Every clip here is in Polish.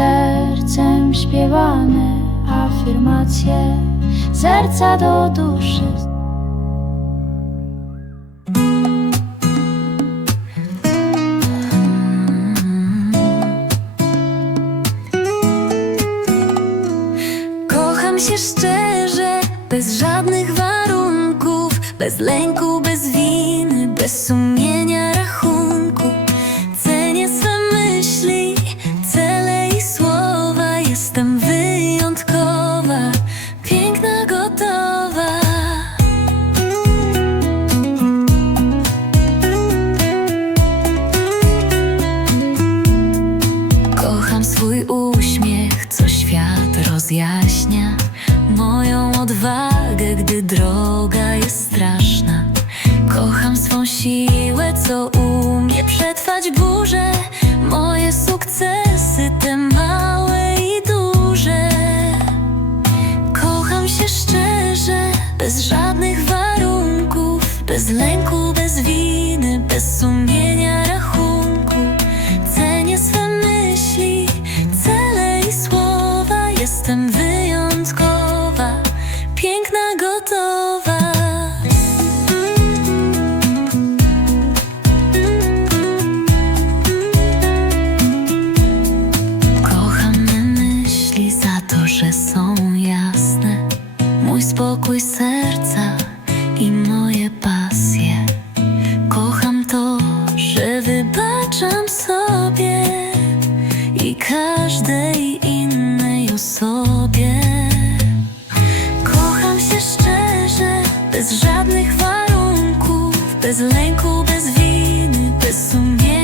sercem śpiewane afirmacje serca do duszy. Kocham się szczerze, bez żadnych warunków, bez lęku, bez winy, bez sumienia rozjaśnia. Moją odwagę, gdy droga jest straszna. Kocham swą siłę, co umie przetrwać burzę. Moje sukcesy, te małe i duże. Kocham się szczerze, bez żadnych warunków, bez lęku, bez winy, bez sumienia spokój serca i moje pasje. Kocham to, że wybaczam sobie i każdej innej osobie. Kocham się szczerze, bez żadnych warunków, bez lęku, bez winy, bez sumienia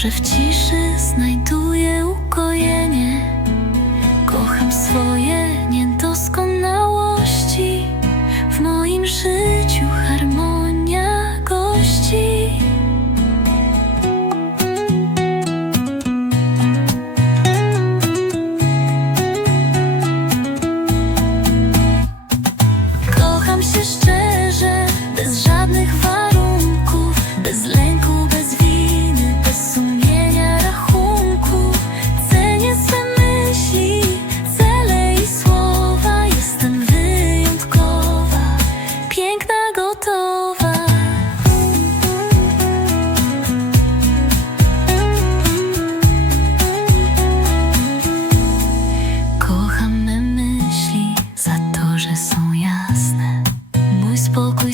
Że w ciszy znajduję ukojenie. Kocham swoje niedoskonałości. Mój spokój